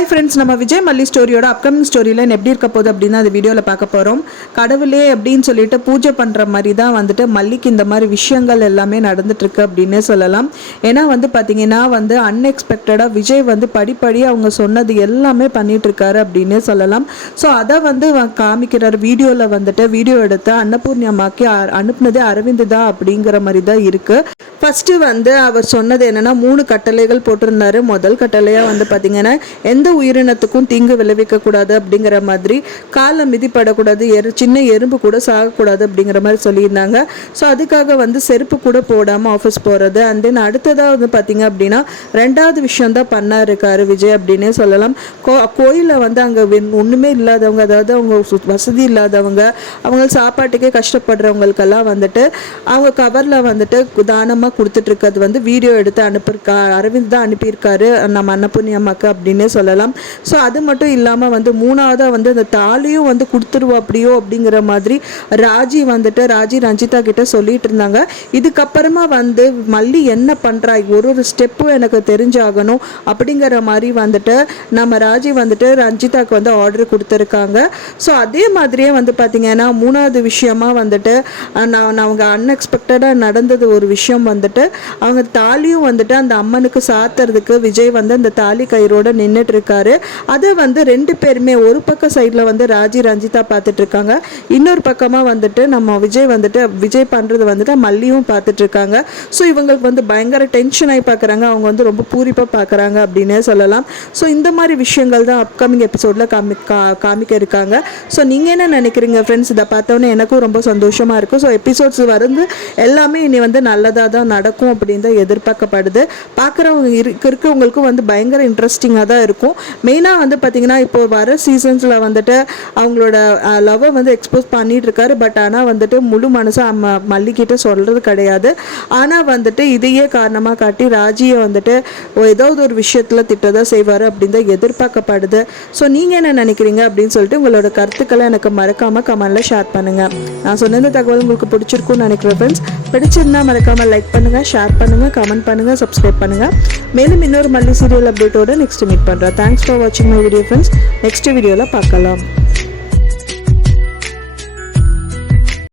Hi friends, நம்ம விஜய் மல்லி ஸ்டோரியோட upcoming ஸ்டோரியில் எப்படி இருக்க போகுது அப்படின்னு அந்த வீடியோவில் பார்க்க போகிறோம். கடவுளே அப்படின்னு சொல்லிட்டு பூஜை பண்ணுற மாதிரி தான் வந்துட்டு மல்லிக்கு இந்த மாதிரி விஷயங்கள் எல்லாமே நடந்துட்டுருக்கு அப்படின்னே சொல்லலாம். ஏன்னா பார்த்தீங்கன்னா அன்எக்ஸ்பெக்டடாக விஜய் படிப்படியாக அவங்க சொன்னது எல்லாமே பண்ணிகிட்ருக்காரு அப்படின்னே சொல்லலாம். ஸோ அதை காமிக்கிறார் வீடியோவில் வீடியோ எடுத்து அன்னபூர்ணியம்மாக்கி அனுப்புனதே அரவிந்த் தான் அப்படிங்கிற மாதிரி தான் இருக்குது. ஃபஸ்ட்டு அவர் சொன்னது என்னென்னா 3 கட்டளைகள் போட்டிருந்தாரு. முதல் கட்டளையாக பார்த்தீங்கன்னா எந்த உயிரினத்துக்கும் தீங்கு விளைவிக்கக்கூடாது அப்படிங்கிற மாதிரி, காலை மிதிப்படக்கூடாது, சின்ன எறும்பு கூட சாகக்கூடாது அப்படிங்கிற மாதிரி சொல்லியிருந்தாங்க. ஸோ அதுக்காக செருப்பு கூட போடாமல் ஆஃபீஸ் போகிறது. அண்ட் தென் அடுத்ததாக பார்த்தீங்க அப்படின்னா 2வது விஷயம் தான் இருக்காரு விஜய் அப்படின்னே சொல்லலாம். கோயிலில் அங்கே ஒன்றுமே இல்லாதவங்க, அதாவது அவங்க வசதி இல்லாதவங்க, அவங்க சாப்பாட்டுக்கே கஷ்டப்படுறவங்களுக்கெல்லாம் அவங்க கவரில் தானமாக கொடுத்துட்டு இருக்கிறது வீடியோ எடுத்து அனுப்பியிருக்கா அரவிந்த் தான் அனுப்பியிருக்காரு நம்ம அன்னபூர்ணியம்மாக்கு அப்படின்னே சொல்லலாம். ஸோ அது மட்டும் இல்லாமல் 3ஆவதாக அந்த தாலியும் கொடுத்துருவோம் அப்படியோ அப்படிங்கிற மாதிரி ராஜி ரஞ்சிதா கிட்ட சொல்லிட்டு இருந்தாங்க. இதுக்கப்புறமா மல்லி என்ன பண்ணுறா, ஒரு ஸ்டெப்பும் எனக்கு தெரிஞ்சாகணும் அப்படிங்கிற மாதிரி நம்ம ராஜி ரஞ்சிதாக்கு ஆர்டர் கொடுத்துருக்காங்க. ஸோ அதே மாதிரியே பார்த்தீங்கன்னா 3வது விஷயமா அவங்க அன்எக்ஸ்பெக்டடாக நடந்தது ஒரு விஷயம் அவங்க தாலியும் அந்த அம்மனுக்கு சாத்துறதுக்கு விஜய் அந்த தாலி கயிறோட நின்றுட்டு இருக்காரு. அதை 2 பேருமே ஒரு பக்கம் சைடில் ராஜி ரஞ்சிதா பார்த்துட்டு இருக்காங்க, இன்னொரு பக்கமாக நம்ம விஜய் விஜய் பண்ணுறது மல்லியும் பார்த்துட்டு இருக்காங்க. ஸோ இவங்களுக்கு பயங்கர டென்ஷன் ஆகி பார்க்குறாங்க, அவங்க ரொம்ப பூரிப்பாக பார்க்குறாங்க அப்படின்னே சொல்லலாம். ஸோ இந்த மாதிரி விஷயங்கள் தான் அப்கமிங் எபிசோடில் காமிக்க இருக்காங்க. ஸோ நீங்கள் என்ன நினைக்கிறீங்க ஃப்ரெண்ட்ஸ்? இதை பார்த்தோன்னே எனக்கும் ரொம்ப சந்தோஷமாக இருக்கும். ஸோ எபிசோட்ஸ் எல்லாமே இனி நல்லதாக தான் நடக்கும் அப்படின்னு தான் எதிர்பார்க்கப்படுது. பார்க்குறவங்க இருக்கிறவங்களுக்கும் பயங்கர இன்ட்ரெஸ்டிங்காக தான் இருக்கும். மெயினாக பார்த்தீங்கன்னா இப்போ வர சீசன்ஸில் அவங்களோட லவ்வை எக்ஸ்போஸ் பண்ணிட்டு இருக்காரு. பட் ஆனால் முழு மனசாக மல்லிக்கிட்ட சொல்கிறது கிடையாது. ஆனால் இதையே காரணமாக காட்டி ராஜியை ஏதாவது ஒரு விஷயத்தில் திட்டதான் செய்வார் அப்படின்னு தான் எதிர்பார்க்கப்படுது. ஸோ நீங்கள் என்ன நினைக்கிறீங்க அப்படின்னு சொல்லிட்டு உங்களோட கருத்துக்களை எனக்கு மறக்காமல் கமெண்ட்டில் ஷேர் பண்ணுங்கள். நான் சொன்ன இந்த தகவல் உங்களுக்கு பிடிச்சிருக்குன்னு நினைக்கிறேன் ஃப்ரெண்ட்ஸ். பிடிச்சிருந்தா மறக்காமல் லைக் பண்ணுங்கள், ஷேர் பண்ணுங்கள், கமெண்ட் பண்ணுங்கள், சப்ஸ்கிரைப் பண்ணுங்கள். மேலும் இன்னொரு மல்லி சீரியல் அப்டேட்டோட நெக்ஸ்ட் மீட் பண்ணுறேன். தேங்க்ஸ் ஃபார் வாட்சிங் மை வீடியோ ஃப்ரெண்ட்ஸ். நெக்ஸ்ட் வீடியோவில் பார்க்கலாம்.